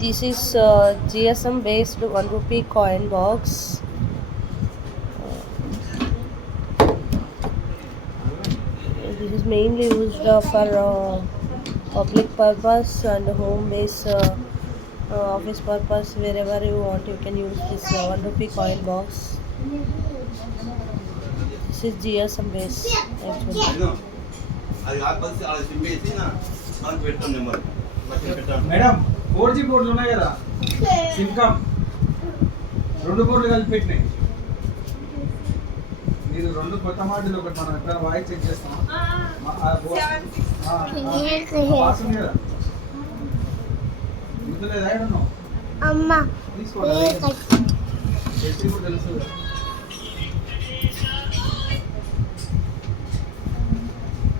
This is GSM based 1 rupee coin box. This is mainly used for public purpose and home base office purpose. Wherever you want, you can use this 1 rupee coin box. This is GSM base actually. Madam 4G బోర్డులు ఉన్నాయి కదా సిమ్కమ్ రెండు బోర్డులు కలిపి పెట్టినాయి మీరు రెండు కొత్త మాటలు ఒకటి మనం ఎప్పుడైనా వాయిస్ చెక్ చేస్తాం పాస్ ఉంది కదా ఇందులో ఏదైనా అమ్మ తీసుకోండి కూడా తెలుసు